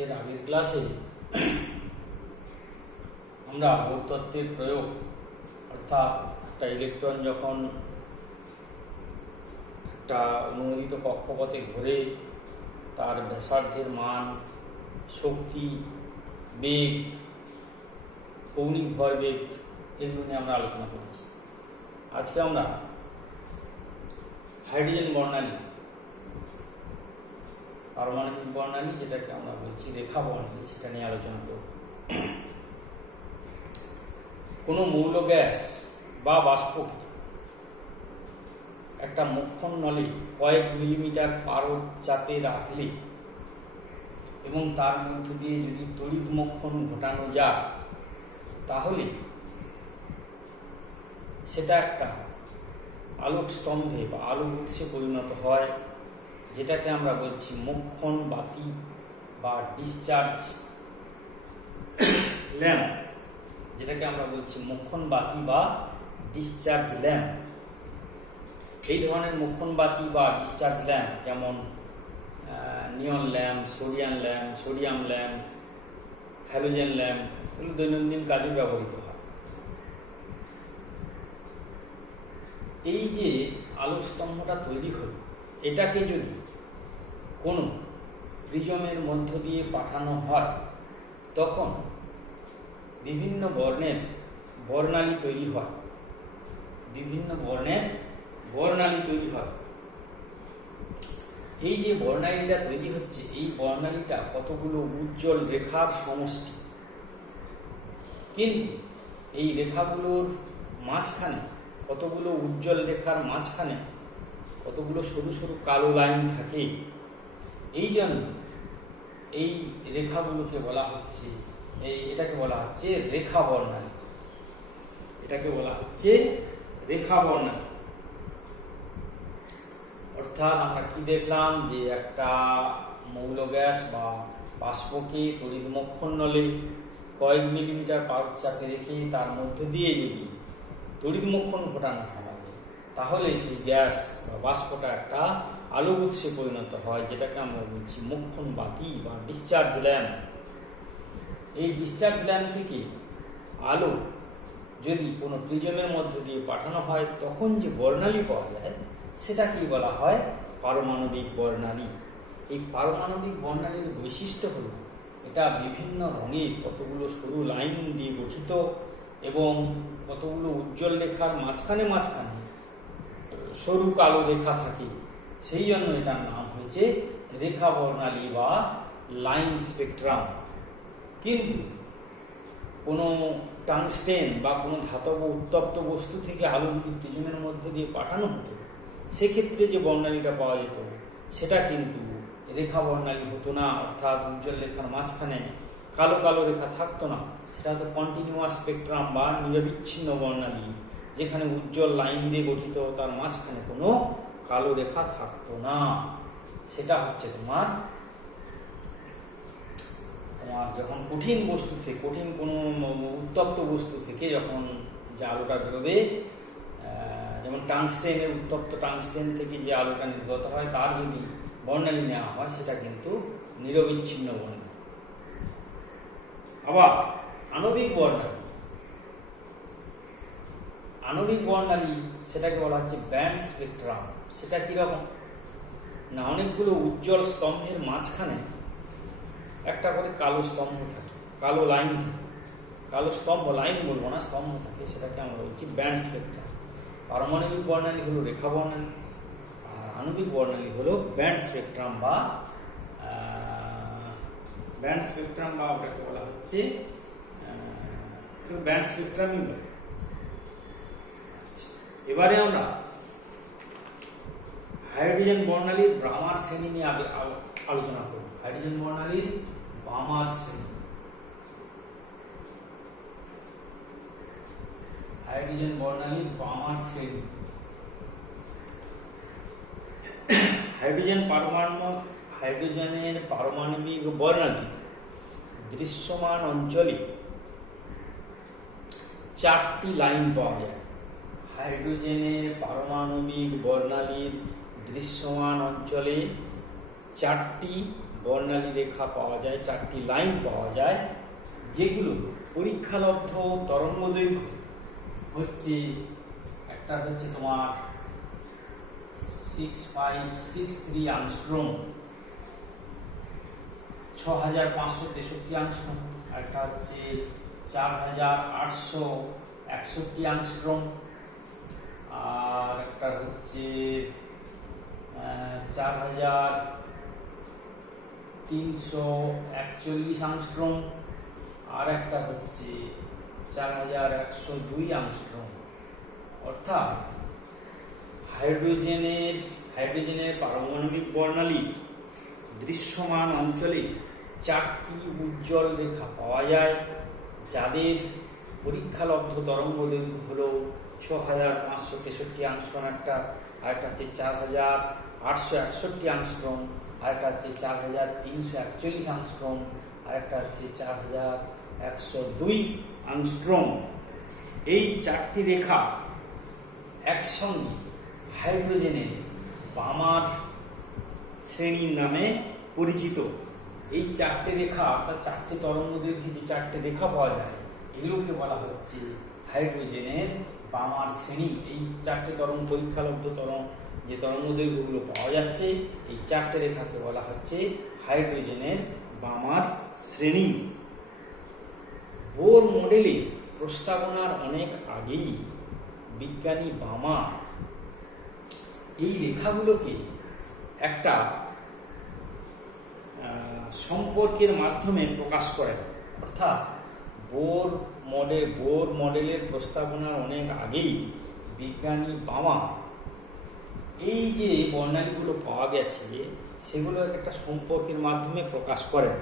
এর আগের ক্লাসে আমরা ভৌতত্ত্বের প্রয়োগ অর্থাৎ একটা ইলেকট্রন যখন একটা অনুমোদিত কক্ষপথে ঘুরে তার ব্যাসার্ধের মান, শক্তি, বেগ, কৌণিক ভরবেগ এগুলো নিয়ে আমরা আলোচনা করেছি। আজকে আমরা হাইড্রোজেন বর্ণালী, পারমাণবিক বর্ণালী যেটাকে আমরা বলছি রেখা বর্ণালী, সেটা নিয়ে আলোচনা করব। কোনো মৌল গ্যাস বা বাষ্পকে একটা মোক্ষণ নলে কয়েক মিলিমিটার পারদ চাপে রাখলে এবং তার মধ্য দিয়ে যদি তড়িৎ মোক্ষণ ঘটানো যায় তাহলে সেটা একটা আলোক স্তম্ভে বা আলোক উৎসে পরিণত হয়, যেটাকে আমরা বলছি মোক্ষণ বাতি বা ডিসচার্জ ল্যাম্প, যেটাকে আমরা বলছি মোক্ষণ বাতি বা ডিসচার্জ ল্যাম্প। এই ধরনের মোক্ষণ বাতি বা ডিসচার্জ ল্যাম্প যেমন neon lamp, sodium lamp, halogen lamp, এগুলো দৈনন্দিন কাজে ব্যবহৃত হয়। এই যে আলোক স্তম্ভটা তৈরি হলো, এটাকে যদি কোনো প্রিজমের মধ্য দিয়ে পাঠানো হয় তখন বিভিন্ন বর্ণের বর্ণালী তৈরি হয়। এই যে বর্ণালীটা তৈরি হচ্ছে, এই বর্ণালীটা কতগুলো উজ্জ্বল রেখার সমষ্টি, কিন্তু এই রেখাগুলোর মাঝখানে কতগুলো উজ্জ্বল রেখার মাঝখানে কতগুলো সরু সরু কালো লাইন থাকে। এই জন্য এই রেখাগুলোকে বলা হচ্ছে, এটাকে বলা হচ্ছে রেখা বর্ণালী। অর্থাৎ আমরা কি দেখলাম, যে একটা মৌল গ্যাস বা বাষ্পকে তড়িৎ মোক্ষণ নলে কয়েক মিলিমিটার পারদ চাপে রেখে তার মধ্য দিয়ে যদি তড়িৎ মোক্ষণ ঘটানো হয় তাহলে সেই গ্যাস বা বাষ্পটা একটা আলোক উৎসে পরিণত হয়, যেটাকে আমরা বলছি মোক্ষণ বাতি বা ডিসচার্জ ল্যাম্প। এই ডিসচার্জ ল্যাম্প থেকে আলো যদি কোনো প্রিজমের মধ্য দিয়ে পাঠানো হয় তখন যে বর্ণালী পাওয়া যায় সেটাকেই বলা হয় পারমাণবিক বর্ণালী। এই পারমাণবিক বর্ণালীর বৈশিষ্ট্য হল এটা বিভিন্ন রঙের কতগুলো সরু লাইন দিয়ে গঠিত এবং কতগুলো উজ্জ্বল রেখার মাঝখানে সরু কালো রেখা থাকে। সেই জন্য এটার নাম হয়েছে রেখা বর্ণালী বা লাইন স্পেকট্রাম। কিন্তু কোনো টাংস্টেন বা কোনো ধাতব উত্তপ্ত বস্তু থেকে আলো যদি প্রিজমের মধ্যে দিয়ে পাঠানো হতো, সেক্ষেত্রে যে বর্ণালীটা পাওয়া যেত সেটা কিন্তু রেখা বর্ণালী হতো না, অর্থাৎ উজ্জ্বল রেখার মাঝখানে কালো কালো রেখা থাকতো না। সেটা হতো কন্টিনিউয়াস স্পেকট্রাম বা নিরবিচ্ছিন্ন বর্ণালী, যেখানে উজ্জ্বল লাইন দিয়ে গঠিত, তার মাঝখানে কোনো কালো রেখা থাকতো না। সেটা হচ্ছে তোমার যখন কঠিন বস্তু থেকে, কঠিন কোনো উত্তপ্ত বস্তু থেকে যখন যে আলোটা বেরোবে, যেমন টাংস্টেনের, উত্তপ্ত টাংস্টেন থেকে যে আলোটা নির্গত হয় তার যদি বর্ণালী নেওয়া হয় সেটা কিন্তু নিরবিচ্ছিন্ন বর্ণালী। আবার আণবিক বর্ণালী সেটাকে বলা হচ্ছে ব্যান্ড স্পেকট্রাম। সেটা কিরকম না, অনেকগুলো উজ্জ্বল স্তম্ভের মাঝখানে একটা করে কালো স্তম্ভ থাকে, কালো লাইন থাকে, কালো স্তম্ভ, লাইন বলবো না, স্তম্ভ থাকে, সেটাকে আমরা বলছি ব্যান্ড স্পেকট্রাম। পারমাণবিক বর্ণালী হলো রেখা বর্ণালী, আর আণবিক বর্ণালী হলো ব্যান্ড স্পেকট্রাম বা ওটাকে বলা হচ্ছে ব্যান্ড স্পেকট্রামই বলে। এবারে আমরা হাইড্রোজেন বর্ণালীর ব্রামার শ্রেণী নিয়ে আলোচনা করব। হাইড্রোজেন বর্ণালীর ব্রামার শ্রেণী। হাইড্রোজেনের পারমাণবিক বর্ণালী দৃশ্যমান অঞ্চলে 4টি লাইন পাওয়া যায়। হাইড্রোজেনের পারমাণবিক বর্ণালীর দৃশ্যমান অঞ্চলে 4টি বর্ণালী রেখা পাওয়া যায়, 4টি লাইন পাওয়া যায়, যেগুলো পরীক্ষালব্ধ তরঙ্গ দৈর্ঘ্য হচ্ছে, একটা হচ্ছে তোমার 6563 অ্যাংস্ট্রম, 6563 অ্যাংস্ট্রম, একটা হচ্ছে 4861 অ্যাংস্ট্রম, আর একটা হচ্ছে 4341 অ্যাংস্ট্রম, আর একটা হচ্ছে 4102 অ্যাংস্ট্রম। অর্থাৎ হাইড্রোজেনের পারমাণবিক বর্ণালীর দৃশ্যমান অঞ্চলে 4টি উজ্জ্বল রেখা পাওয়া যায়, যাদের পরীক্ষালব্ধ তরঙ্গ দৈর্ঘ্য হল 6563 অ্যাংস্ট্রম একটা, আরেকটা হচ্ছে 4861 অ্যাংস্ট্রম, আরেকটা হচ্ছে 4341 অ্যাংস্ট্রম, আরেকটা হচ্ছে 4102 অ্যাংস্ট্রম। এই 4টি রেখা একসঙ্গে হাইড্রোজেনের বামার শ্রেণীর নামে পরিচিত। এই 4টে রেখা, অর্থাৎ 4টে তরঙ্গ দৈর্ঘ্যে যে 4টে রেখা পাওয়া যায়, এগুলোকে বলা হচ্ছে হাইড্রোজেনের বামার শ্রেণী। এই 4টে তরঙ্গ, পরীক্ষালব্ধ যে তরঙ্গ দৈর্ঘ্যগুলো পাওয়া যাচ্ছে, এই 4টে রেখাকে বলা হচ্ছে হাইড্রোজেনের বামার শ্রেণী। বোর মডেলের প্রস্তাবনার অনেক আগেই বিজ্ঞানী বামা এই রেখাগুলোকে একটা সম্পর্কের মাধ্যমে প্রকাশ করেন। অর্থাৎ বোর মডেলের প্রস্তাবনার অনেক আগেই বিজ্ঞানী বামা এই যে বর্ণালীগুলো পাওয়া গেছে, সেগুলো একটা সম্পর্কের মাধ্যমে প্রকাশ করেন।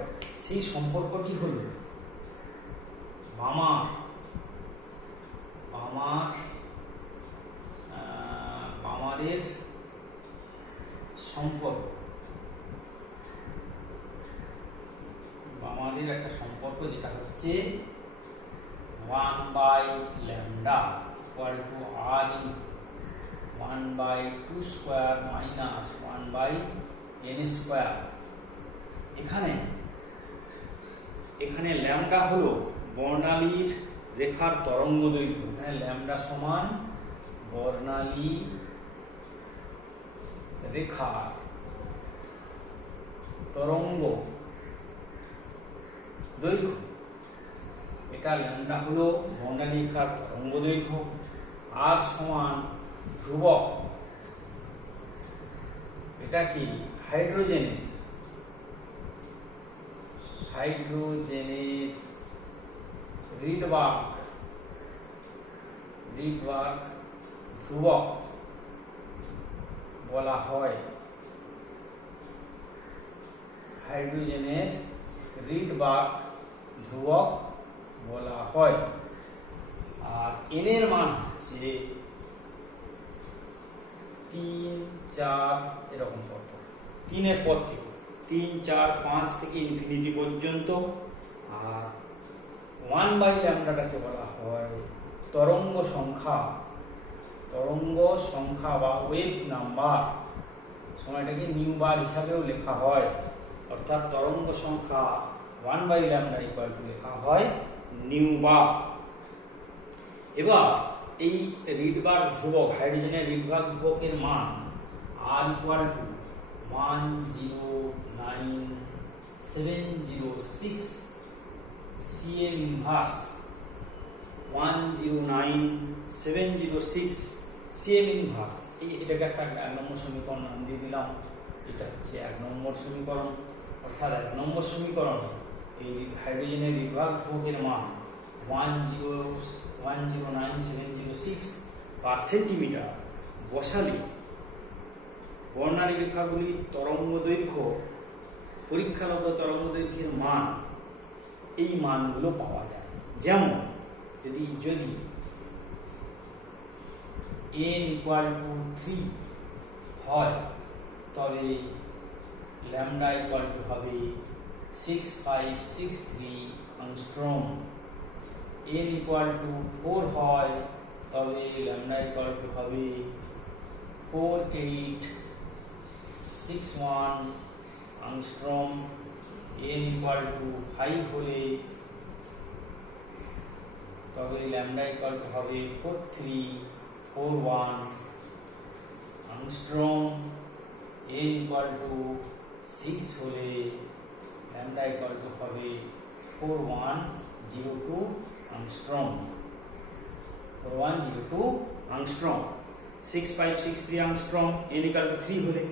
সেই সম্পর্কটি হল বামারের সম্পর্ক, বামারের একটা সম্পর্ক, যেটা হচ্ছে 1/λ = r in 1/2² - 1/n²। এখানে ল্যামডা হলো বর্ণালীর রেখার তরঙ্গ দৈর্ঘ্য। এখানে ল্যামডা সমান বর্ণালী রেখার তরঙ্গ দৈর্ঘ্য। এটা ল্যামডা হলো বর্ণালী রেখার তরঙ্গ দৈর্ঘ্য, আর সমান ধ্রুবক। এটা কি হাইড্রোজেনের রিডবার্গ ধ্রুবক বলা হয়। হাইড্রোজেনের রিডবার্গ ধ্রুবক বলা হয়। আর n এর মান হচ্ছে 3, 4 এরকম পর, 3-এর পর থেকে 3, 4, 5 থেকে ইনফিনিটি পর্যন্ত। আর 1/λটাকে বলা হয় তরঙ্গ সংখ্যা বা ওয়েভ নাম্বার। সময়টাকে নিউ বার হিসাবেও লেখা হয়। অর্থাৎ তরঙ্গ সংখ্যা 1/λ লেখা হয় নিউ বার। এবার এই রিডবার্গ ধ্রুবক, হাইড্রোজেনের রিডবার্গ ধ্রুবকের মান r = 109,706 cm inverse, 109,706 cm inverse. এটাকে একটা 1 নম্বর সমীকরণ নাম দিয়ে দিলাম। এটা হচ্ছে 1 নম্বর সমীকরণ। অর্থাৎ 1 নম্বর সমীকরণ এই হাইড্রোজেনের রিডবার্গ ধ্রুবকের মান 109,706 পার সেন্টিমিটার বসালে বর্ণালী রেখাগুলির তরঙ্গ দৈর্ঘ্য, পরীক্ষালব্ধ তরঙ্গ দৈর্ঘ্যের মান, এই মানগুলো পাওয়া যায়। যেমন যদি n = 3 হয়, তবে ল্যামডা হবে 6563 অ্যাংস্ট্রম। n = 4 হয়, তবে ল্যামডা হবে 4861 আংস্ট্রম, n ইকুয়াল টু 5 হলে তবে ল্যামডা ইকুয়াল টু হবে 4341 আংস্ট্রম, n ইকুয়াল টু 6 হলে ল্যামডা ইকুয়াল টু হবে 4102 angstrom, 4102 angstrom. 6563 angstrom, n equal to 3 হলে,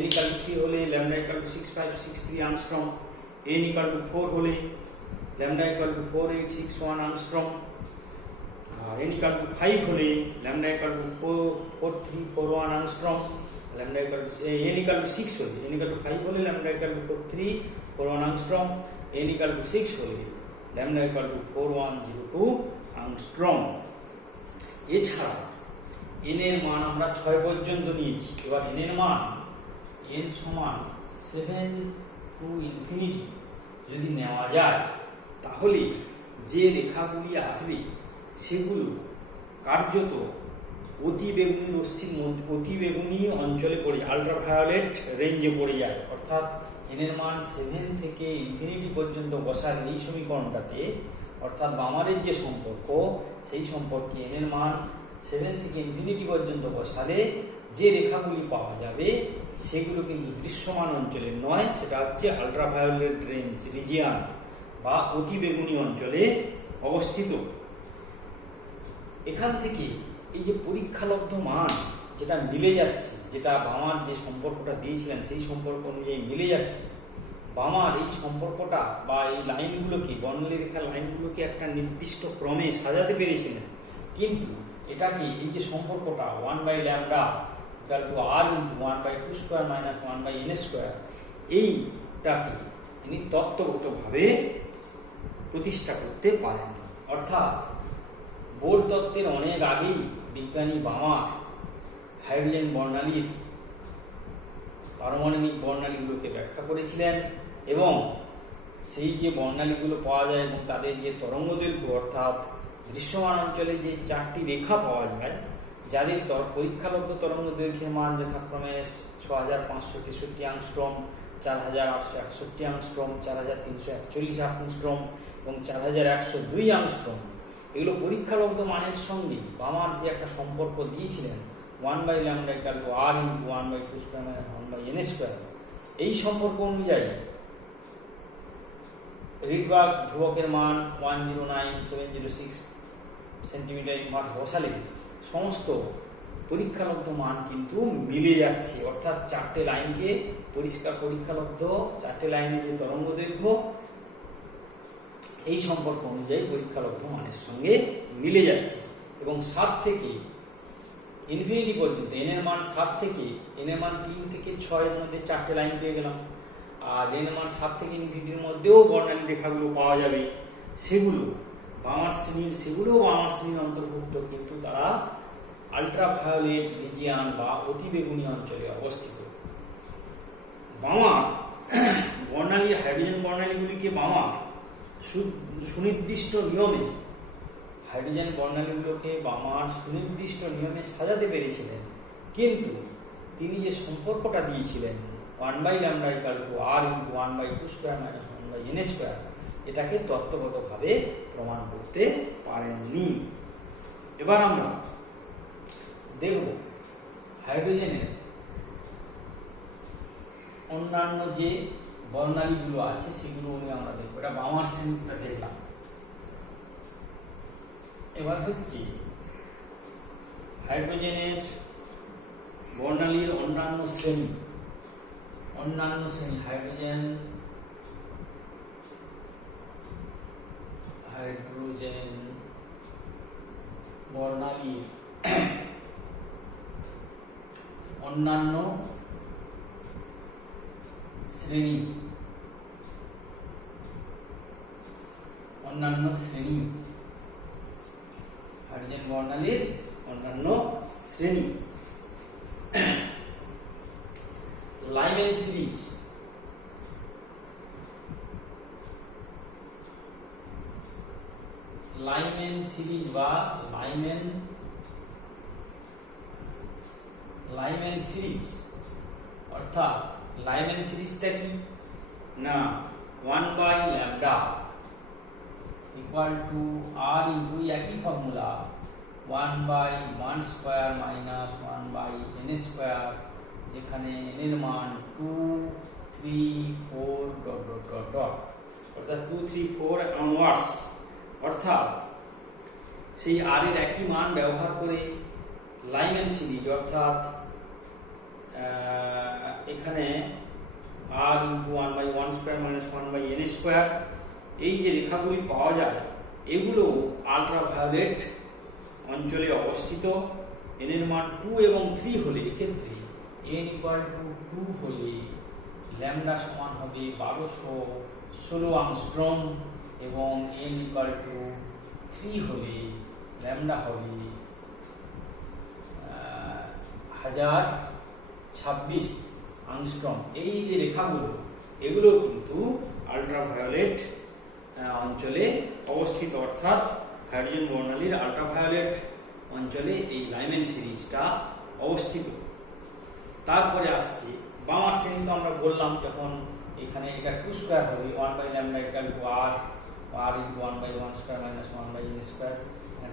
n ইকুয়াল টু 3 হলে lambda equal to 6563 angstrom, n equal to 4 হলে ল্যামডা ইকুয়াল টু 4861 আংস্ট্রম, আর n equal to 5 হলে lambda equal to 4341 angstrom, lambda equal to n equal to 6 হলে, n equal to 5 হলে lambda equal to 4341 angstrom, n equal to 6 হলে lambda equal two 4102 আংস্ট্রম। এছাড়া n এর মান আমরা 6 পর্যন্ত নিয়েছি। এবার n এর মান n সমান 7 টু ইনফিনিটি যদি নেওয়া যায়, তাহলে যে রেখাগুলি আসবে সেগুলো কার্যত অতিবেগুনি রশ্মির মধ্যে, অতিবেগুনি অঞ্চলে পড়ে, আল্ট্রাভায়োলেট রেঞ্জে পড়ে যায়। অর্থাৎ n এর মান 7 থেকে ইনফিনিটি পর্যন্ত বসার এই সমীকরণটাতে, অর্থাৎ বামারের যে সম্পর্ক, সেই সম্পর্কে n এর মান 7 থেকে ইনফিনিটি পর্যন্ত বসালে যে রেখাগুলি পাওয়া যাবে সেগুলো কিন্তু দৃশ্যমান অঞ্চলের নয়, সেটা হচ্ছে আল্ট্রাভায়োলেট রেঞ্জ রিজিয়ান বা অতিবেগুনি অঞ্চলে অবস্থিত। এখান থেকে এই যে পরীক্ষালব্ধ মান যেটা মিলে যাচ্ছে, যেটা বামার যে সম্পর্কটা দিয়েছিলেন সেই সম্পর্ক অনুযায়ী মিলে যাচ্ছে, বামার এই সম্পর্কটা বা এই লাইনগুলোকে, বর্ণালী রেখার লাইনগুলোকে একটা নির্দিষ্ট ক্রমে সাজাতে পেরেছিলেন। কিন্তু এটাকে, এই যে সম্পর্কটা 1 by lambda equal to r into 1 by 2 square minus 1 by n square, এইটাকে তিনি তত্ত্বগতভাবে প্রতিষ্ঠা করতে পারেন। অর্থাৎ বোর তত্ত্বের অনেক আগেই বিজ্ঞানী বামার হাইড্রোজেন বর্ণালীর পারমাণবিক বর্ণালীগুলোকে ব্যাখ্যা করেছিলেন, এবং সেই যে বর্ণালীগুলো পাওয়া যায় এবং তাদের যে তরঙ্গদৈর্ঘ্য, অর্থাৎ দৃশ্যমান অঞ্চলে যে 4টি রেখা পাওয়া যায়, যাদের পরীক্ষালব্ধ তরঙ্গদৈর্ঘ্যের মান যথাক্রমে 6563 আংস্ট্রম, 4861 আংস্ট্রম, 4341 আংস্ট্রম এবং 4102 আংস্ট্রম, এগুলো পরীক্ষালব্ধ মানের সঙ্গে বামার যে একটা সম্পর্ক দিয়েছিলেন 1 by lambda equal to r into 1 by 2 square minus 1 by n square, এই সম্পর্ক অনুযায়ী রিডবার্গ ধ্রুবকের মান 109706 সেন্টিমিটার ইনভার্স বসালে সমস্ত পরীক্ষালব্ধ মান কিন্তু মিলে যাচ্ছে। অর্থাৎ 4টে লাইনকে পরিষ্কার পরীক্ষালব্ধ 4টে লাইনের যে তরঙ্গ দৈর্ঘ্য, এই সম্পর্ক অনুযায়ী পরীক্ষালব্ধ মানের সঙ্গে মিলে যাচ্ছে। এবং 7 থেকে ইনফিনিটি পর্যন্ত n এর মান 7 থেকে, n এর মান 3 থেকে 6 এর মধ্যে 4টে লাইন পেয়ে গেলাম। আর n এর মান 7 থেকে ইনফিনিটির মধ্যেও বর্ণালী রেখাগুলো পাওয়া যাবে, সেগুলোও বামার শ্রেণীর অন্তর্ভুক্ত, কিন্তু তারা আল্ট্রাভায়োলেট রিজিয়ান বা অতিবেগুনি অঞ্চলে অবস্থিত। বামার বর্ণালী, হাইড্রোজেন বর্ণালীগুলিকে বামা সুনির্দিষ্ট নিয়মে, হাইড্রোজেন বর্ণালীগুলোকে বামার সুনির্দিষ্ট নিয়মে সাজাতে পেরেছিলেন। কিন্তু তিনি যে সম্পর্কটা দিয়েছিলেন 1 by lambda equal to r into 1 by 2 square minus 1 by n square, এটাকে তত্ত্বগতভাবে প্রমাণ করতে পারেননি। এবার আমরা দেখব হাইড্রোজেনের অন্যান্য যে বর্ণালীগুলো আছে সেগুলো নিয়ে আমরা দেখব। এটা বামার শ্রেণীটা দেখলাম। এবার হচ্ছে হাইড্রোজেনের বর্ণালীর অন্যান্য শ্রেণী। হাইড্রোজেন বর্ণালীর অন্যান্য শ্রেণী। হাইড্রোজেন বর্ণালীর অন্যান্য শ্রেণী। Lyman series. বা লাইমেন সিরিজ অর্থাৎ লাইম্যান সিরিজটা কি না 1 by lambda equal to R into একই formula 1 by 1 square minus 1 by N square, যেখানে n এর মান 2 3 4 ডট ডট ডট ডট, অর্থাৎ 2 3 4 অনওয়ার্ডস। অর্থাৎ সেই আর এর একই মান ব্যবহার করে লাইম্যান সিরিজ, অর্থাৎ এখানে R into 1 by 1 square minus 1 by N square, এই যে রেখাগুলি পাওয়া যায় এগুলো আল্ট্রাভায়োলেট অঞ্চলে অবস্থিত। n এর মান 2 এবং 3 হলে এক্ষেত্রে n ইকুয়াল টু 2 হলে ল্যামডা সমান হবে 1216 অ্যাংস্ট্রম এবং n ইকুয়াল টু 3 হলে ল্যামডা হবে 1026 অ্যাংস্ট্রম। এই যে রেখাগুলো এগুলো কিন্তু আল্ট্রাভায়োলেট অঞ্চলে অবস্থিত, অর্থাৎ হাইড্রোজেন বর্ণালীর আল্ট্রাভায়োলেট অঞ্চলে এই লাইম্যান সিরিজটা অবস্থিত। তারপরে আসছে বামার শ্রেণী, তো আমরা বললাম যখন এখানে এটা 2 স্কোয়ার হবে 1 by lambda equal to R into 1 by 1 square minus 1 by N square,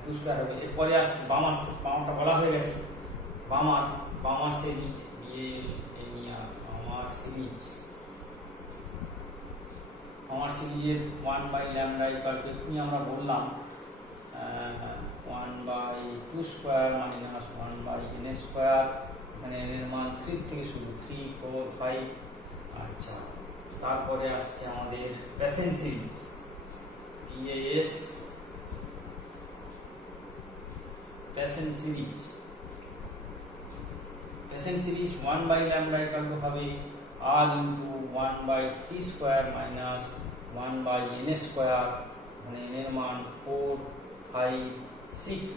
2 square হবে। এরপরে আসছে বামারটা বলা হয়ে গেছে। বামার শ্রেণী বামার সিরিজের 1 বাই ল্যামডা ইকুয়াল টু এক্ষুনি আমরা বললাম 1 by 2 square minus 1 by N square, এখানে n এর মান 3 থেকে শুরু 3 4 5। আচ্ছা, তারপরে আসছে আমাদের Paschen series Paschen series 1 by lambda equal to হবে R into 1 by 3 square minus 1 by N square, মানে n এর মান 4 5 6।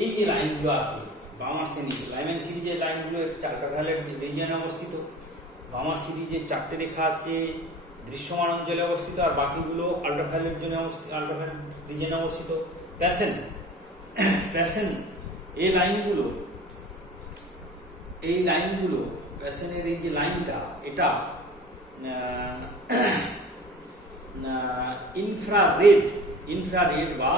এই যে লাইনগুলো আসবে বামার শ্রেণীতে, লাইম্যান সিরিজের লাইনগুলো একটি আল্ট্রাভায়োলেট রিজিয়নে অবস্থিত। বামার সিরিজে 4টে রেখা আছে দৃশ্যমান অঞ্চলে অবস্থিত, আর বাকিগুলো আল্ট্রাভায়োলেট জোনে অবস্থিত, আল্ট্রাভায়োলেট রিজিয়নে অবস্থিত। প্যাসেন এই লাইনগুলো প্যাসেনের এই যে লাইনটা, এটা ইনফ্রারেড বা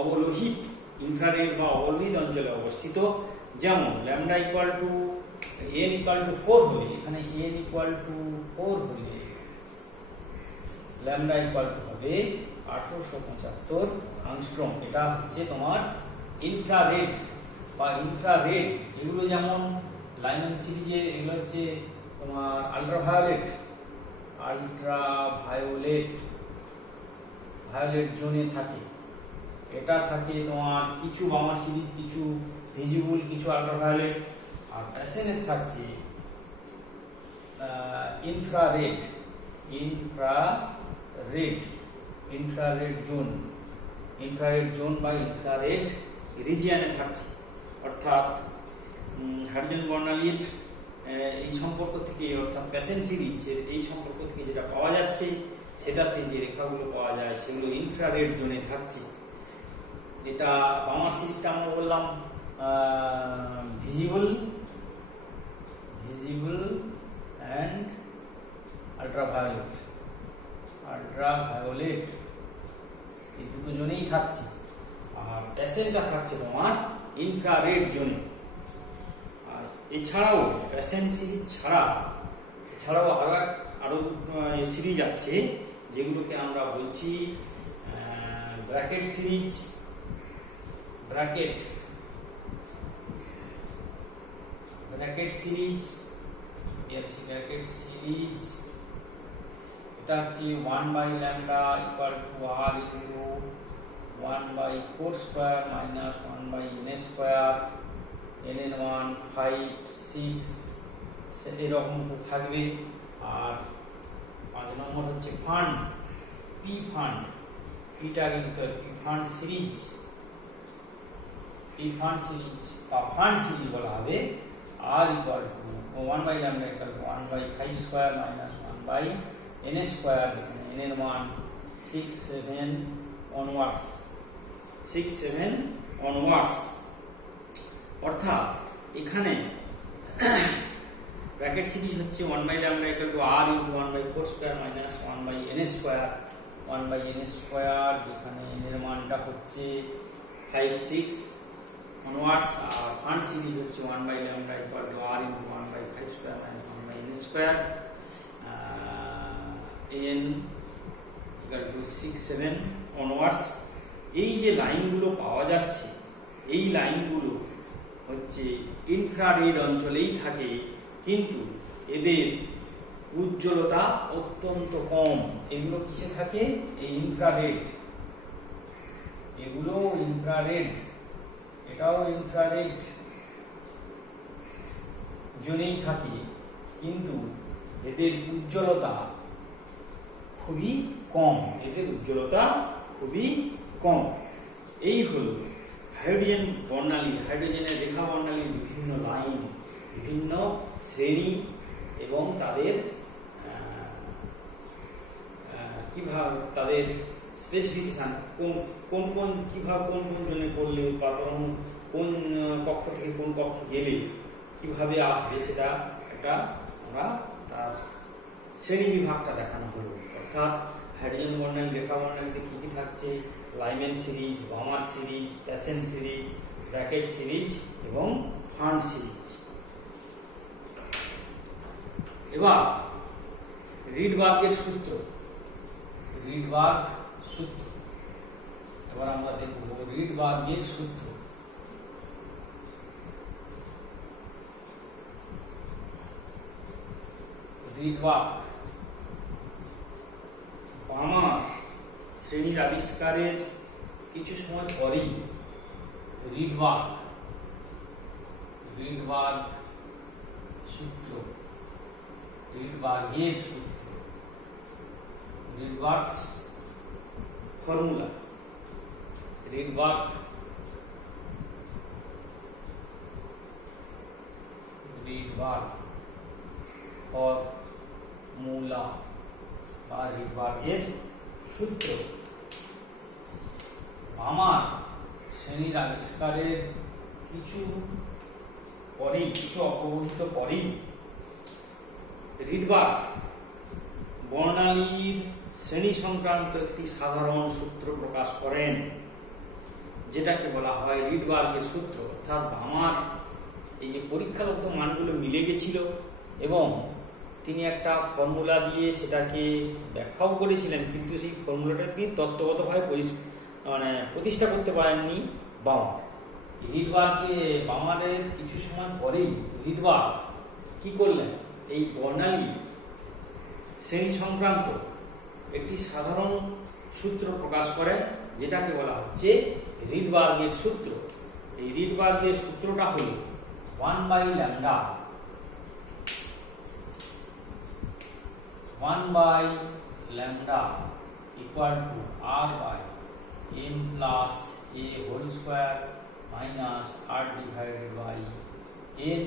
অবলোহিত অঞ্চলে অবস্থিত। যেমন lambda equal to n equal to 4 হলে, এখানে n ইকুয়াল টু 4 হলে ল্যামডা ইকুয়াল টু হবে 1875 অ্যাংস্ট্রম। এটা হচ্ছে তোমার ইনফ্রারেড। এগুলো যেমন লাইম্যান সিরিজে এগুলো হচ্ছে তোমার আল্ট্রাভায়োলেট জোনে থাকে। এটা থাকে তোমার কিছু বামার সিরিজ, কিছু ভিজিবল, কিছু আল্ট্রাভায়োলেট। আর প্যাসেনের থাকছে ইনফ্রারেড জোন বা ইনফ্রারেড রিজিয়নে থাকছে। অর্থাৎ হাইড্রোজেন বর্ণালীর এই সম্পর্ক থেকে, অর্থাৎ প্যাসেন সিরিজের এই সম্পর্ক থেকে যেটা পাওয়া যাচ্ছে, সেটাতে যে রেখাগুলো পাওয়া যায় সেগুলো ইনফ্রারেড জোনে থাকছে। এটা বামার সিরিজটা আমরা বললাম ভিজিবল অ্যান্ড আল্ট্রাভায়োলেট এই দুটো জোনেই থাকছে। আর প্যাসেনটা থাকছে তোমার ইনফ্রারেড জোনে। আর এছাড়াও প্যাসেন সিরিজ এছাড়াও আরো সিরিজ আছে যেগুলোকে আমরা বলছি ব্র্যাকেট সিরিজ। এটা হচ্ছে 1 by lambda equal to R into 1 by 4 square minus 1 by N square, n এর মান 5 6 এরকম থাকবে। আর 5 নম্বর হচ্ছে পিটা কিন্তু ফান্ড সিরিজ বা ফান্ড সিরিজ বলা হবে। আর equal to 1 by lambda equal to 1 by 5 square minus 1 by N square, n এর মান 6 7 অনওয়ার্ডস। অর্থাৎ এখানে ব্র্যাকেট সিরিজ হচ্ছে 1 by lambda equal to r into 1 by 4 square minus 1 by n square, 1 by n square, যেখানে n এর মানটা হচ্ছে 5 6 onwards, আর fund series হচ্ছে 1 by lambda equal to r into 1 by 5 square minus 1 by n square, n equal to 6 7 onwards. এই যে লাইনগুলো পাওয়া যাচ্ছে, এই লাইনগুলো হচ্ছে ইনফ্রারেড অঞ্চলেই থাকে, কিন্তু এদের উজ্জ্বলতা অত্যন্ত কম। এগুলো কিসে থাকে? এই ইনফ্রারেড, এগুলো ইনফ্রারেড, এটাও ইনফ্রারেড জোনেই থাকে, কিন্তু এদের উজ্জ্বলতা খুবই কম, এদের উজ্জ্বলতা খুবই কম। এই হলো হাইড্রোজেন বর্ণালী, হাইড্রোজেনের রেখা বর্ণালীর বিভিন্ন লাইন, বিভিন্ন শ্রেণী এবং তাদের কিভাবে তাদের স্পেসিফিকেশন, কোন কোন কিভাবে কোন কোন জনে করলে বা কোন কক্ষ থেকে কোন কক্ষে গেলে কিভাবে আসবে, সেটা একটা আমরা তার শ্রেণী বিভাগটা দেখানো হলো। অর্থাৎ হাইড্রোজেন বর্ণালী রেখা বর্ণালীতে কি কি থাকছে? Lyman series, Balmer series, Paschen series, Brackett series এবং ফান্ড সিরিজ। এবার রিডবার্গের সূত্র, রিডবার্গ সূত্র এবার আমরা দেখব রিডবার্গের সূত্র। রিডবার্গ বামার শ্রেণীর আবিষ্কারের কিছু সময় পরেই রিডবার্গ সূত্র, রিডবার্গের সূত্র, রিডবার্গস ফর্মুলা, রিডবার্গ ফর্মুলা বা রিডবার্গের সূত্র। বামার শ্রেণীর আবিষ্কারের কিছু অপবহিত পরেই রিডবার্গ বর্ণালীর শ্রেণী সংক্রান্ত একটি সাধারণ সূত্র প্রকাশ করেন, যেটাকে বলা হয় রিডবার্গের সূত্র। অর্থাৎ বামার এই যে পরীক্ষাগত মানগুলো মিলে গেছিল এবং তিনি একটা ফর্মুলা দিয়ে সেটাকে ব্যাখ্যাও করেছিলেন, কিন্তু সেই ফর্মুলাটা দিয়ে তত্ত্বগতভাবে প্রতিষ্ঠা করতে পারেননি বামা। বামারের কিছু সময় পরেই রিডবার্গ কি করলেন? এই বর্ণালী শ্রেণী সংক্রান্ত একটি সাধারণ সূত্র প্রকাশ করেন, যেটাকে বলা হচ্ছে রিডবার্গের সূত্র। এই রিডবার্গের সূত্রটা হল 1 by lambda, 1 by lambda equal to r by n plus a whole square minus r divided by n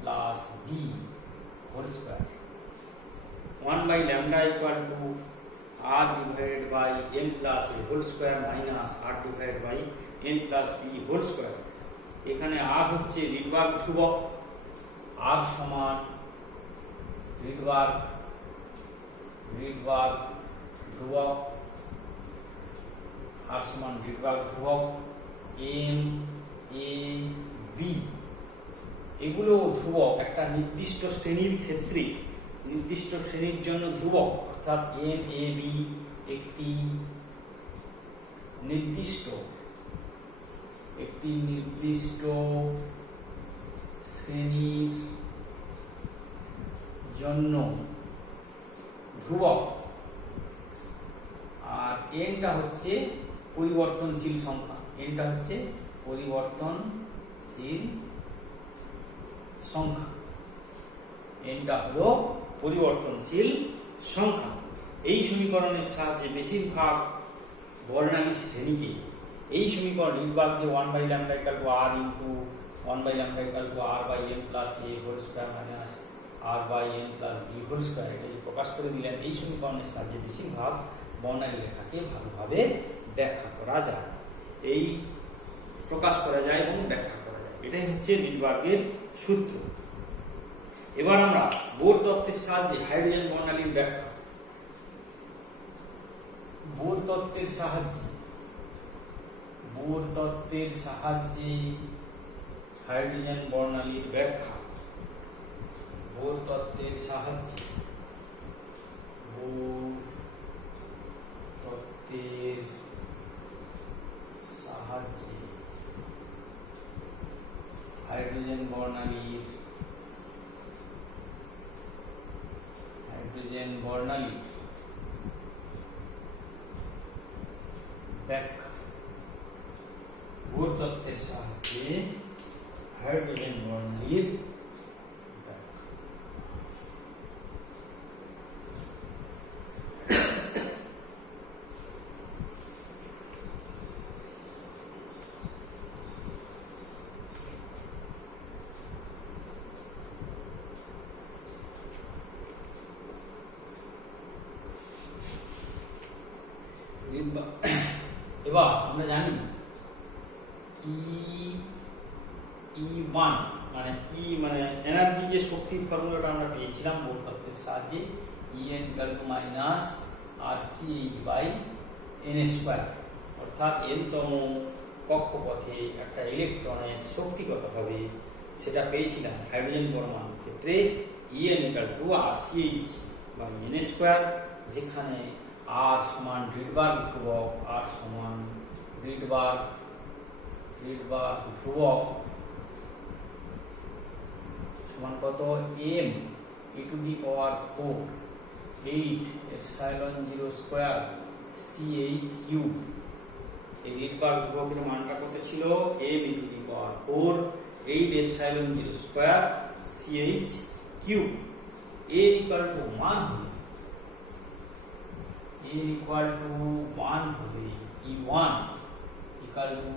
plus b whole square. 1 by lambda equal to r divided by n plus a whole square minus r divided by n plus b whole square। এখানে r হচ্ছে Rydberg ধ্রুবক, r সমান Rydberg ধ্রুবক, r সমান Rydberg ধ্রুবক n a b, এগুলো ধ্রুবক একটা নির্দিষ্ট শ্রেণীর ক্ষেত্রে, নির্দিষ্ট শ্রেণীর জন্য ধ্রুবক। অর্থাৎ n a b একটি নির্দিষ্ট শ্রেণীর জন্য ধ্রুবক, আর nটা হচ্ছে পরিবর্তনশীল সংখ্যা, nটা হচ্ছে পরিবর্তনশীল সংখ্যা, nটা হলো পরিবর্তনশীল সংখ্যা। এই সমীকরণের সাহায্যে বেশিরভাগ বর্ণালী শ্রেণীকে, এই সমীকরণ রিডবার্গকে 1 by lambda equal to r into 1 by lambda equal to r by n plus a whole square minus r by n plus b whole square, এটা প্রকাশ করে দিলেন। এই সমীকরণের সাহায্যে বেশিরভাগ বর্ণালী রেখাকে ভালোভাবে ব্যাখ্যা করা যায়, এই প্রকাশ করা যায় এবং ব্যাখ্যা করা যায়। এটাই হচ্ছে রিডবার্গের সূত্র। এবার আমরা বোর তত্ত্বের সাহায্যে হাইড্রোজেন বর্ণালীর ব্যাখ্যা, বোর তত্ত্বের সাহায্যে হাইড্রোজেন বর্ণালীর ব্যাখ্যা, বোর তত্ত্বের সাহায্যে হাইড্রোজেন বর্ণালীর ব্যাখ্যা, বোর তত্ত্বের সাহায্যে হাইড্রোজেন বর্ণালীর এবার আমরা জানি E1 মানে এনার্জি যে শক্তির ফর্মুলাটা আমরা পেয়েছিলাম বোর তত্ত্বের সাহায্যে, En RCH/n², অর্থাৎ n-তম কক্ষপথে একটা ইলেকট্রনের শক্তি কত হবে সেটা পেয়েছিলাম হাইড্রোজেন পরমাণুর ক্ষেত্রে En RCH/n², যেখানে R সমান রিডবার্গ ধ্রুবক, সমান কত m e⁴ 8ε0² CH3। এই রিডবার্গ ধ্রুবকের মানটা কত ছিল? m e⁴ 8ε0² CH3। a equal to 1 হলে E1 equal to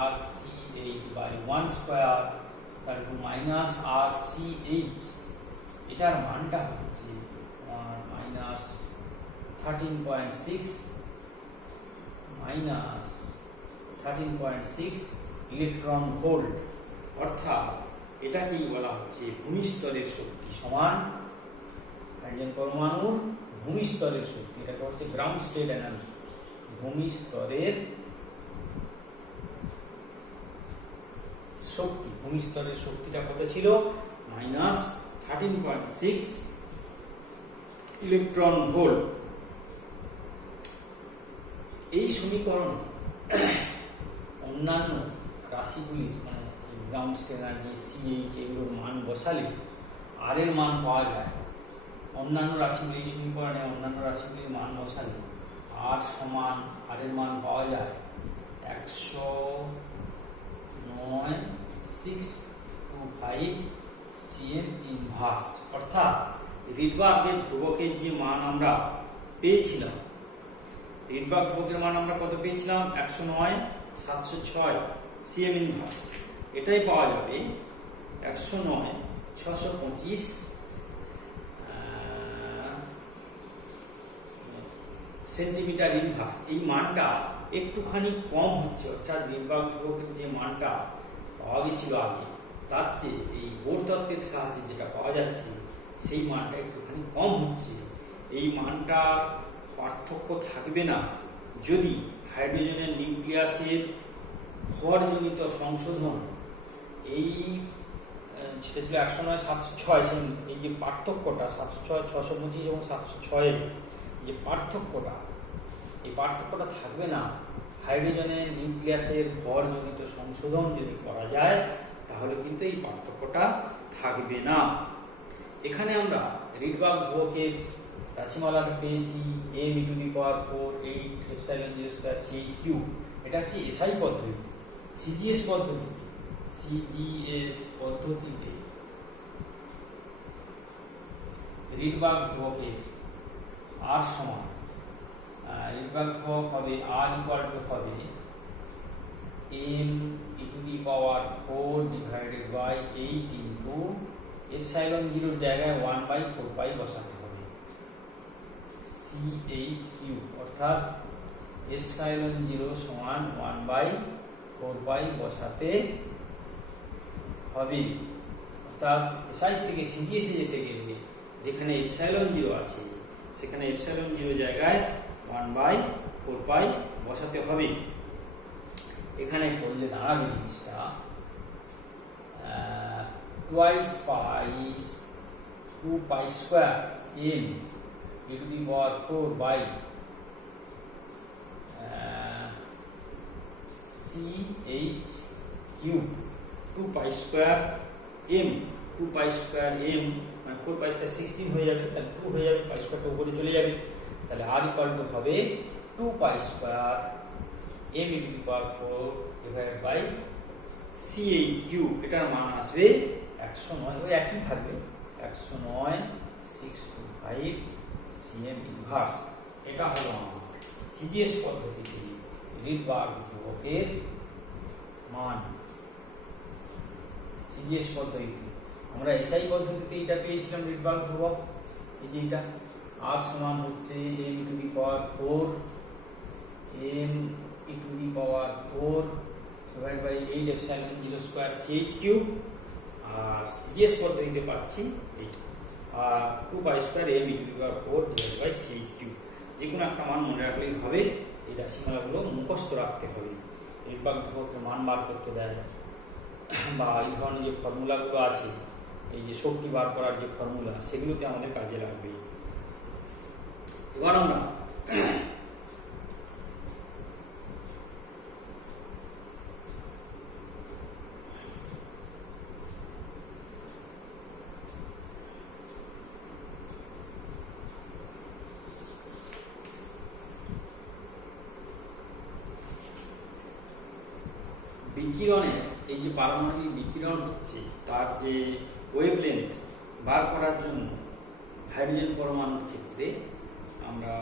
-RCH/1² -RCH, এটার মানটা হচ্ছে -13.6 ইলেকট্রন ভোল্ট। অর্থাৎ এটাকেই বলা হচ্ছে ভূমিস্তরের শক্তি সমান হাইড্রোজেন পরমাণুর ভূমিস্তরের শক্তি। এটাকে হচ্ছে গ্রাউন্ড স্টেট এনার্জি। ভূমিস্তরের শক্তিটা কত ছিল? -13.6 ইলেকট্রন ভোল্ট। এই সমীকরণ অন্যান্য রাশিগুলির মানে গ্রাউন্ড স্টেট এনার্জি CH এগুলোর মান বসালে আর এর মান পাওয়া যায়। অন্যান্য রাশিগুলি সমীকরণে অন্যান্য রাশিগুলির মান বসালে আর সমান আর এর মান পাওয়া যায় 109.625 cm ইনভার্স। অর্থাৎ রিডবার্গের ধ্রুবকের যে মান আমরা পেয়েছিলাম, রিডবার্গ ধ্রুবকের মান আমরা কত পেয়েছিলাম? 109.706 cm ইনভার্স। এটাই পাওয়া যাবে 109.625 সেন্টিমিটার ইনভার্স। এই মানটা একটুখানি কম হচ্ছে, অর্থাৎ রিডবার্গ ধ্রুবকের যে মানটা পাওয়া গেছিল আগে তার চেয়ে এই বোর তত্ত্বের সাহায্যে যেটা পাওয়া যাচ্ছে সেই মানটা একটুখানি কম হচ্ছে। এই মানটা পার্থক্য থাকবে না যদি হাইড্রোজেনের নিউক্লিয়াসের ভরজনিত সংশোধন, এই সেটা ছিল 109.706, এই যে পার্থক্যটা 706, 625 এবং 706 যে পার্থক্যটা, এই পার্থক্যটা থাকবে না। হাইড্রোজেনের নিউক্লিয়াসের ভরজনিত সংশোধন যদি করা যায় তাহলে কিন্তু এই পার্থক্যটা থাকবে না। এখানে আমরা রিডবার্গ ধ্রুবকের রাশিমালাটা পেয়েছি m e⁴ 8ε0² CH3। এটা হচ্ছে SI পদ্ধতি। CGS পদ্ধতিতে রিডবার্গ ধ্রুবকের R সমান রিডবার্গ ধ্রুবক হবে R equal to হবে m e⁴ divided by 8 into ε0 জায়গায় 1/4π বসাতে হবে CH3, অর্থাৎ ε0 সমান 1/4π বসাতে হবে। অর্থাৎ এসআই থেকে সিজিএসে যেতে গেলে যেখানে এপসাইলন 0 আছে সেখানে এপসাইলন 0 জায়গায় 1/4 বসাতে হবে। এখানে করলে দাঁড়াবে জিনিসটা twice pi 2 pi square m e to the power 4 by ch cube 2 pi square m 2 pi square m মানে 4 pi square 16 হয়ে যাবে, তাহলে 2 হয়ে যাবে, pi square টা উপরে চলে যাবে, তাহলে r equal to হবে 2 pi square m e to the power 4 divided by ch cube। এটার মান আসবে 109, ওই একই থাকবে 109.625 cm ইনভার্স। এটা হলো আমার সিজিএস পদ্ধতিতে রিডবার্গ ধ্রুবকের মান। সিজিএস পদ্ধতিতে আমরা এসআই পদ্ধতিতে এটা পেয়েছিলাম রিডবার্গ ধ্রুবক, এই যে এটা r সমান হচ্ছে m e to the power 4 m e to the power 4 divided by 8 epsilon 0 square ch cube, R CGS পদ্ধতিতে পাচ্ছি এইটা আর 2 pi square m e to the power 4 divided by ch cube। যে কোনো একটা মান মনে রাখলেই হবে, এই রাশিমালাগুলো মুখস্থ রাখতে হবে। রিডবার্গ ধ্রুবকের মান বার করতে দেয় বা এই ধরনের যে ফর্মুলাগুলো আছে, এই যে শক্তি বার করার যে ফর্মুলা, সেগুলোতে আমাদের কাজে লাগবে। এবার আমরা বিকিরণের এই যে পারমাণবিক বিকিরণ হচ্ছে তার যে ওয়েভলেন্থ বার করার জন্য হাইড্রোজেন পরমাণুর ক্ষেত্রে আমরা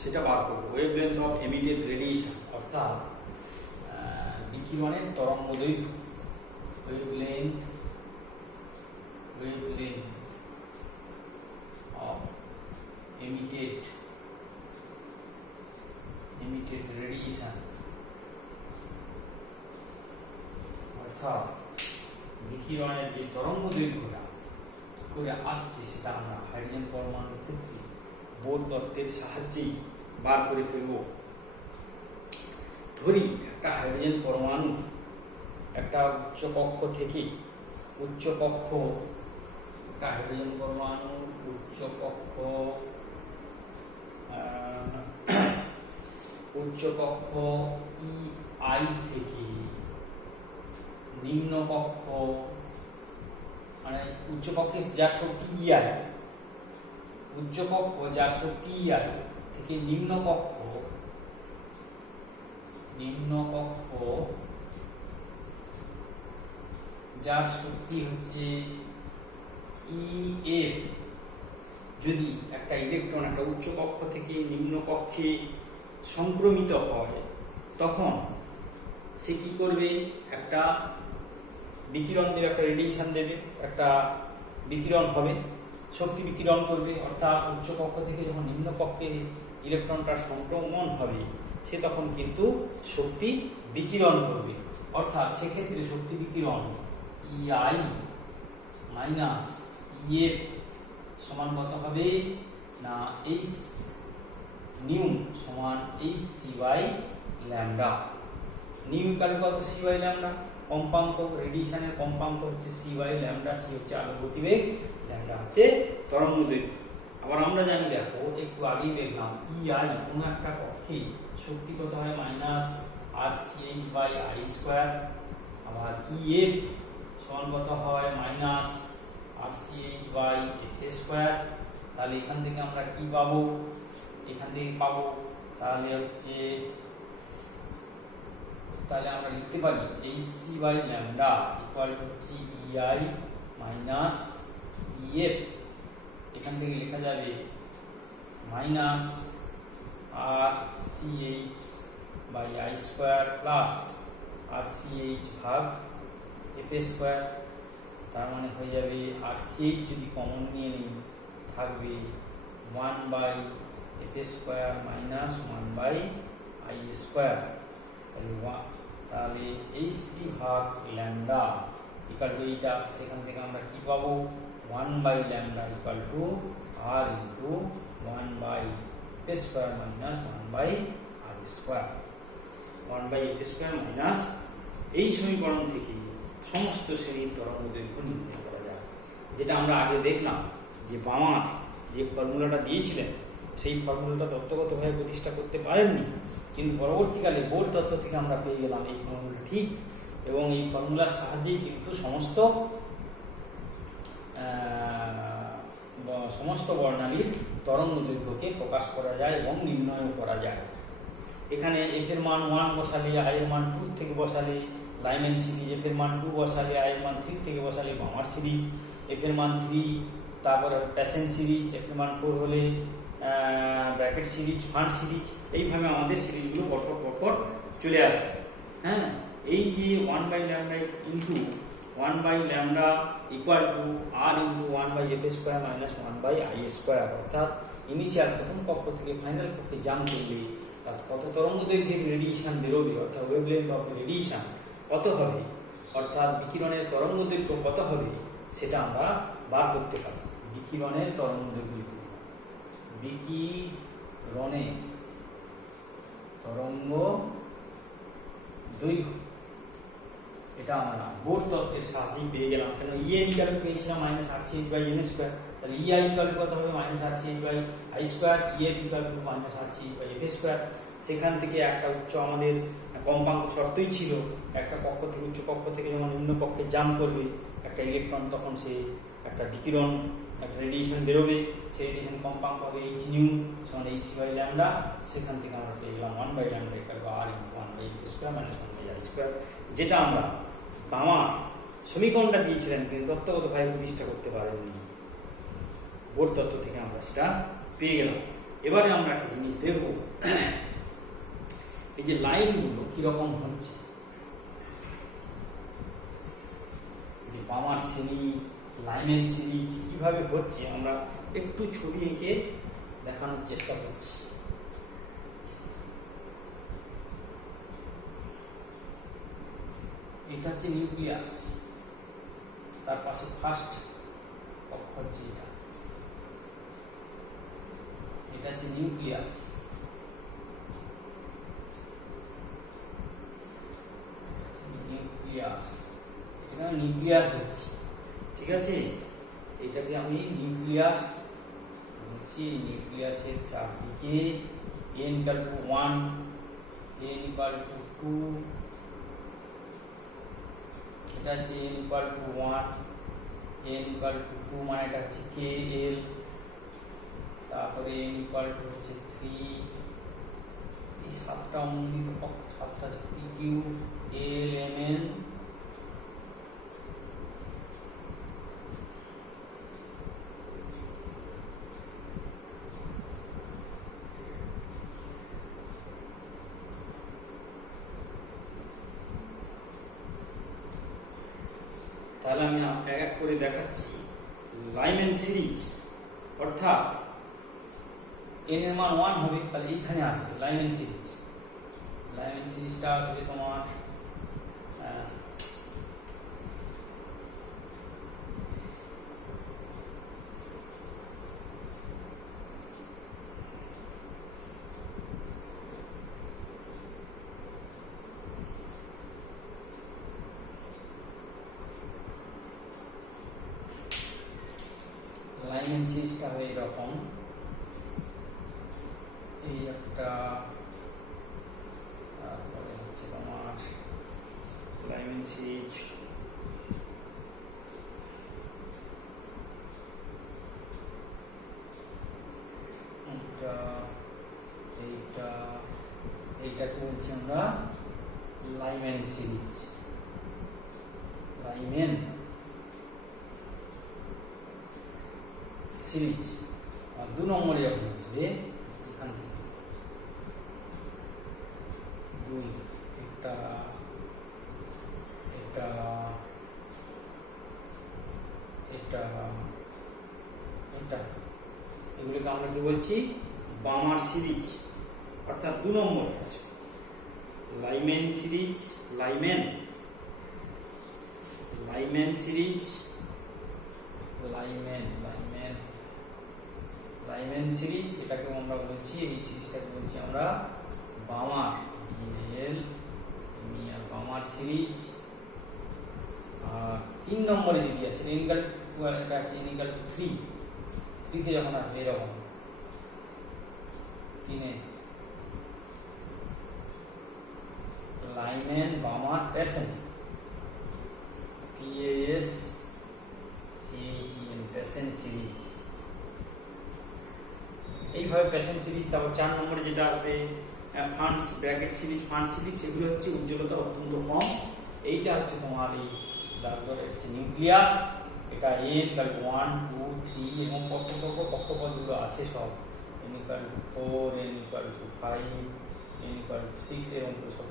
সেটা বার করব। ওয়েভলেন্থ অফ এমিটেড রেডিয়েশন অর্থাৎ বিকিরণের তরঙ্গ দৈর্ঘ্য, ওয়েভলেন্থ অফ এমিটেড রেডিয়েশন অর্থাৎ বিকিরণের যে তরঙ্গ দৈর্ঘ্যটা করে আসছে সেটা আমরা হাইড্রোজেন পরমাণুর ক্ষেত্রে বোর তত্ত্বের সাহায্যেই বার করে ফেলব। ধরি একটা হাইড্রোজেন পরমাণু একটা উচ্চ কক্ষ থেকে একটা হাইড্রোজেন পরমাণু উচ্চ কক্ষ EI থেকে নিম্ন কক্ষ, মানে উচ্চ কক্ষে যার শক্তি EI, উচ্চ কক্ষ যার শক্তি EI থেকে নিম্ন কক্ষ যার শক্তি হচ্ছে EF, যদি একটা ইলেকট্রন একটা উচ্চ কক্ষ থেকে নিম্ন কক্ষে সংক্রমিত হয় তখন সে কি করবে, একটা বিকিরণ দেবে, একটা রেডিয়েশন দেবে, একটা বিকিরণ হবে, শক্তি বিকিরণ করবে। অর্থাৎ উচ্চ কক্ষ থেকে যখন নিম্ন কক্ষে ইলেকট্রনটা সংক্রমণ হবে সে তখন কিন্তু শক্তি বিকিরণ করবে। অর্থাৎ সেক্ষেত্রে শক্তি বিকিরণ EI মাইনাস EF সমান কত হবে না H নিউ সমান HC বাই ল্যামডা। নিউ কাল কত C বাই ল্যামডা, কম্পাঙ্ক রেডিয়েশনের কম্পাঙ্ক হচ্ছে C বাই ল্যামডা, C হচ্ছে আলোর গতিবেগ, ল্যামডা হচ্ছে তরঙ্গ দৈর্ঘ্য। আবার আমরা জানি, দেখো একটু আগেই দেখলাম EI কোনো একটা কক্ষে শক্তি কত হয় minus RCH by I square, আবার EF সমান কত হয় minus RCH by FA square. তাহলে এখান থেকে আমরা কি পাবো, তাহলে হচ্ছে, তাহলে আমরা লিখতে পারি HC by lambda equal to হচ্ছে EI মাইনাস EF। এখান থেকে লেখা যাবে minus RCH by I square plus RCH ভাগ FA স্কয়ার। তার মানে হয়ে যাবে RCH যদি কমন নিয়ে নিই থাকবে 1 by FA square minus 1 by I square. তাহলে HC ভাগ ল্যামডা ইকুয়াল টু এইটা, সেখান থেকে আমরা কি পাবো 1/λ equal to r into 1/f square minus 1/r square, 1/f square minus. এই সমীকরণ থেকে সমস্ত শ্রেণীর তরঙ্গ দৈর্ঘ্য নির্ণয় করা যায়। যেটা আমরা আগে দেখলাম যে বামার যে ফর্মুলাটা দিয়েছিলেন সেই ফর্মুলাটা তত্ত্বগতভাবে প্রতিষ্ঠা করতে পারেননি, কিন্তু পরবর্তীকালে বোর তত্ত্ব থেকে আমরা পেয়ে গেলাম এই ফর্মুলা ঠিক, এবং এই ফর্মুলার সাহায্যেই কিন্তু সমস্ত বর্ণালীর তরঙ্গ দৈর্ঘ্যকে প্রকাশ করা যায় এবং নির্ণয় করা যায়। এখানে এফ এর মান 1 বসালে, আই এর মান 2 থেকে বসালে লাইমেন সিরিজ, এফ এর মান 2 বসালে, আই এর মান 3 থেকে বসালে বামার সিরিজ, এফ এর মান 3, তারপরে প্যাসেঞ্জ সিরিজ, এফ এর মান 4 হলে ব্র্যাকেট সিরিজ, ফান্ড সিরিজ, এইভাবে আমাদের সিরিজগুলো পরপর চলে আসবে। হ্যাঁ, এই যে 1/λ into 1/λ equal to r into 1/f square minus 1/i square, অর্থাৎ ইনিশিয়াল প্রথম কক্ষ থেকে ফাইনাল কক্ষে জাম্প করলে তার কত তরঙ্গ দৈর্ঘ্যের রেডিয়েশন বেরোবে, অর্থাৎ ওয়েভলেন্থ অফ রেডিয়েশন কত হবে, অর্থাৎ বিকিরণের তরঙ্গ দৈর্ঘ্য কত হবে, সেটা আমরা বার করতে পারি। বিকিরণের তরঙ্গ দৈর্ঘ্য, বিকিরণের তরঙ্গ দৈর্ঘ্য, এটা আমরা বোর তত্ত্বের সাহায্যে পেয়ে গেলাম। কেন ইএন ইকুয়াল টু পেয়েছিলাম -RCH/n স্কোয়ার, তাহলে ইআই ইকুয়াল টু কত হবে -RCH/i square, EF equal to -RCH/f square. সেখান থেকে একটা উচ্চ আমাদের কম্পাঙ্ক শর্তই ছিল, একটা কক্ষ থেকে উচ্চ কক্ষ থেকে যখন নিম্ন কক্ষে জাম্প করবে একটা ইলেকট্রন, তখন সে একটা বিকিরণ, একটা রেডিয়েশন বেরোবে, সেই রেডিয়েশন কম্পাঙ্ক হবে h নিউ সমান hc/λ। সেখান থেকে আমরা পেয়ে গেলাম 1/λ equal to r into 1/f square minus 1/i square, যেটা আমরা বামার সমীকরণটা দিয়েছিলেন কিন্তু তত্ত্বগতভাবে প্রতিষ্ঠা করতে পারেননি, বোর তত্ত্ব থেকে আমরা সেটা পেয়ে গেলাম। এবারে আমরা একটা জিনিস দেখব, এই যে লাইনগুলো কিরকম হচ্ছে, যে বামার শ্রেণী, লাইমেন সিরিজ কিভাবে হচ্ছে আমরা একটু ছবি এঁকে দেখানোর চেষ্টা করছি। এটা হচ্ছে নিউক্লিয়াস, তার পাশে ফার্স্ট কক্ষ হচ্ছে এটা হচ্ছে নিউক্লিয়াস, এটা নিউক্লিয়াস হচ্ছে, ঠিক আছে। এটাকে আমি নিউক্লিয়াস বলছি। নিউক্লিয়াসের চারদিকে n equal to 1, n equal two 2, এটা হচ্ছে n equal to 1, n equal two 2 মানে এটা হচ্ছে kl, তারপরে n ইকুয়াল টু হচ্ছে 3, এই সাতটা অমূল্যিত কক্ষ, সাতটা হচ্ছে pq, l, mn, তাহলে আমি এক এক করে দেখাচ্ছি। লাইমেন সিরিজ, অর্থাৎ n এর মান 1 হবে, তাহলে এইখানে আসবে লাইমেন সিরিজ। লাইমেন সিরিজটা আসবে তোমার লাইমেন সিরিজটা হবে এরকম, এই একটা, তারপরে হচ্ছে তোমার লাইমেন সিরিজ, এইটাকে বলছি আমরা লাইমেন সিরিজ। লাইমেন সিরিজ আর 2 নম্বরে যখন আসবে এখান থেকে 2, এটা এটা এটা এটা এগুলোকে আমরা কি বলছি, বামার সিরিজ, অর্থাৎ 2 নম্বরে আসবে Lyman series. Lyman Lyman series, এটাকে আমরা বলছি, এই সিরিজটাকে বলছি আমরা বামার, বামার সিরিজ। আর 3 নম্বরে যদি আসে ইনিকাল টু, এটা আছে ইনিকাল টু 3 যখন আসবে এরকম 3-এ লাইম্যান বামার প্যাশন, প্যাশন সিরিজ। এইভাবে প্যাশন সিরিজ। তারপর 4 নম্বরে যেটা আসবে funds bracket series, fund series, সেগুলো হচ্ছে উজ্জ্বলতা অত্যন্ত কম। এইটা হচ্ছে তোমার এই ডাক্তার হচ্ছে নিউক্লিয়াস, এটা n কাল 1 2 3 এবং কক্ষপথগুলো আছে সব n equal to 4, n equal to 5, n equal to 6 এবং সব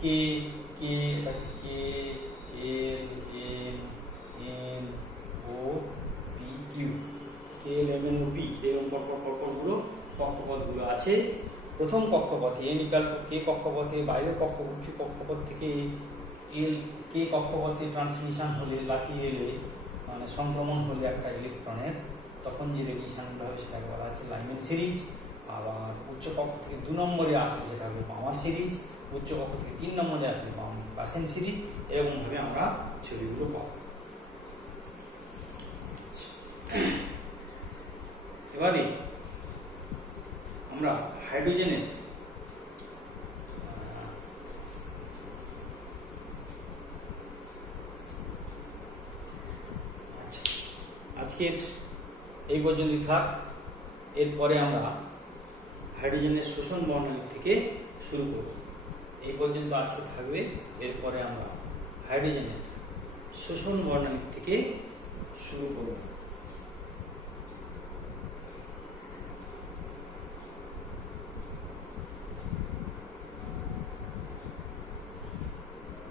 k এটা হচ্ছে k l m n o p q, k l m n o p এরকম পরপরগুলো কক্ষপথগুলো আছে। প্রথম কক্ষপথে n ইকুয়াল টু k কক্ষপথে বাইরের উচ্চ কক্ষপথ থেকে কে কক্ষপথে ট্রান্সমিশন হলে, লাফিয়ে এলে মানে সংক্রমণ হলে একটা ইলেকট্রনের, তখন যে রেডিয়েশনটা হবে সেটাকে বলা হচ্ছে লাইম্যান সিরিজ। আবার উচ্চ কক্ষ থেকে 2 নম্বরে আসলে সেটা হলো বামার সিরিজ, উচ্চ কক্ষ থেকে 3 নম্বরে আসলে প্যাশন সিরিজ। এরকমভাবে আমরা ছবিগুলো পাবো। এবারে আমরা হাইড্রোজেনের আজকের এই পর্যন্তই থাক। এরপরে আমরা হাইড্রোজেনের শোষণ বর্ণালী থেকে শুরু করব। এই পর্যন্ত আজকে থাকবে। এরপরে আমরা হাইড্রোজেনের শোষণ বর্ণালী থেকে শুরু করব।